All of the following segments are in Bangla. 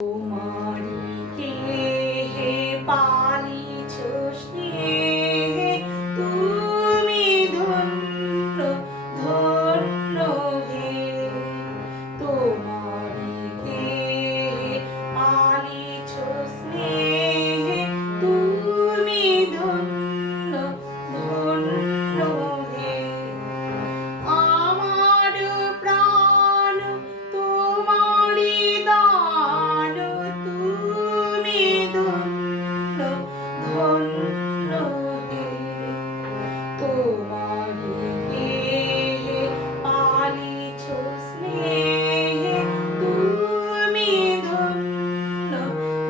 তোমারিকে হে পালিছ স্নেহে, তুমি ধন্য ধন্য হে। তোমারিকে হে পালিছ স্নেহে, তুমি ধন্য ধন্য হে। আমার প্রাণ তোমারি দান, তুমি ধন্য ধন্য হে। তোমারিকে হে পালিছ স্নেহে, তুমি ধন্য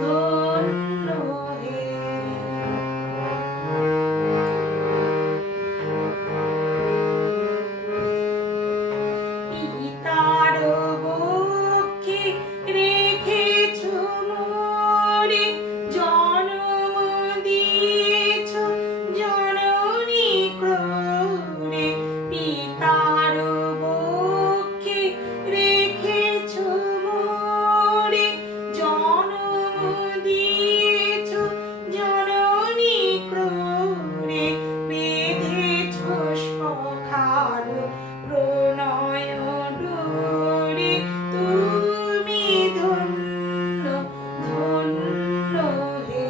ধন্য হে। পিতার বক্ষে রেখেছ মোরে, জন্ম দিয়েছ জননী ক্রোড়ে। পিতার বক্ষে রেখেছ মোরে, জন্ম দিয়েছ জননী ক্রোড়ে। বেঁধেছ সখার প্রণয় ডোরে, তুমি ধন্য ধন্য হে।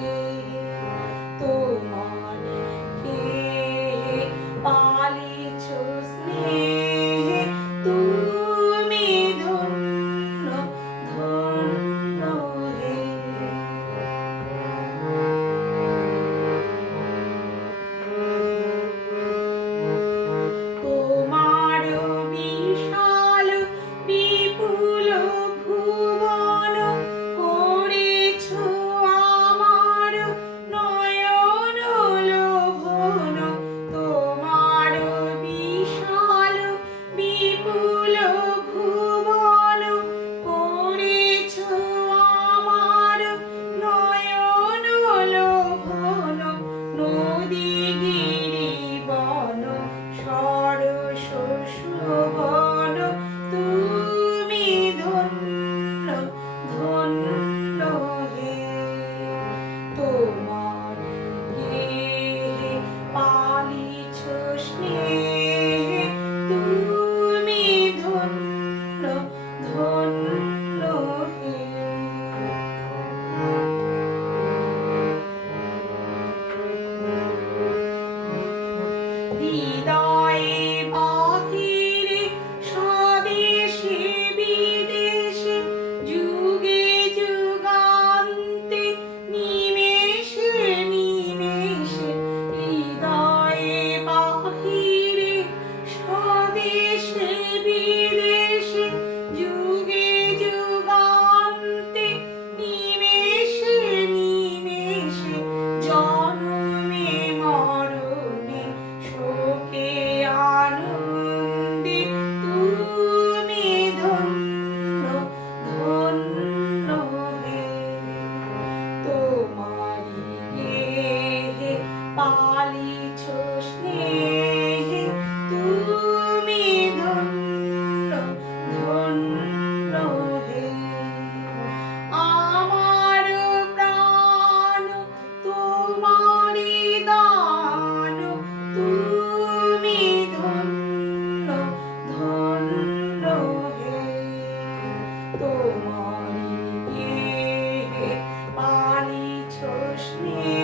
তোমারিকে পালিছ স্নেহে, তুমি ধন্য ধন্য হে। তোমার বিশাল বিপুল ভুবন করেছ আমার নয়ন লোভন। তোমার বিশাল বিপুল ভুবন করেছ আমার নয়ন লোভন। নদী গিরি বন সরস শোভন, তুমি ধন্য ধন্য হে। তোমারিকে হে পালিছ স্নেহে, তুমি ধন্য ধন্য হে। হৃদয়ে বাহিরে স্বদেশে বিদেশে, যুগে যুগান্তে নিমেষে নিমেষে। হৃদয়ে বাহিরে স্বদেশে বিদেশে, যুগে যুগান্তে নিমেষে নিমেষে। জনমে মরণে শোকে আনন্দে, তুমি ধন্য ধন্য হে। তোমারিকে হে পালিছ স্নেহে, তুমি ধন্য ধন্য হে। আমার প্রাণ তোমারি দান, তুমি ধন্য ধন্য হে। তোমারিকে হে পালিছ স্নেহে।